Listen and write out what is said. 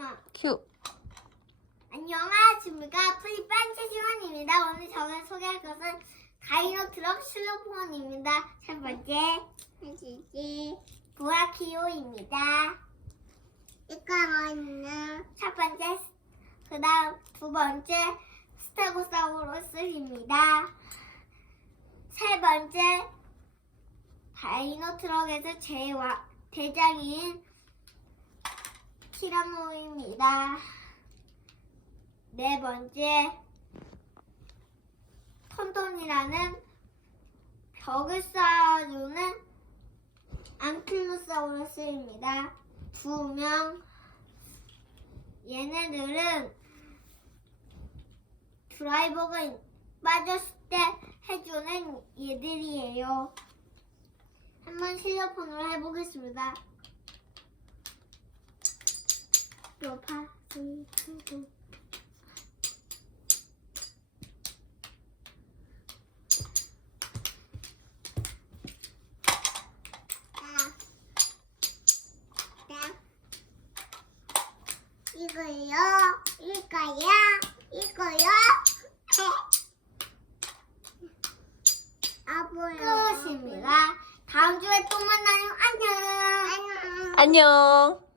엄마. 큐. 안녕하십니까. 프리반 최시원입니다. 오늘 저는 소개할 것은 다이노 트럭 실로폰입니다. 첫 번째, 보라키오입니다. 이거는 첫 번째, 그 다음 두 번째, 스테고사우루스입니다. 세 번째, 다이노 트럭에서 제일 와- 대장인 티라노입니다. 네 번째, 톤톤이라는 벽을 쌓아주는 앙킬로사우루스입니다. 두 명. 얘네들은 드라이버가 빠졌을 때 해주는 얘들이에요. 한번 실력폰으로 해보겠습니다. 이거요, 이거요, 이거요. 아보요. 끝입니다. 다음 주에 또 만나요. 안녕. 안녕. 안녕.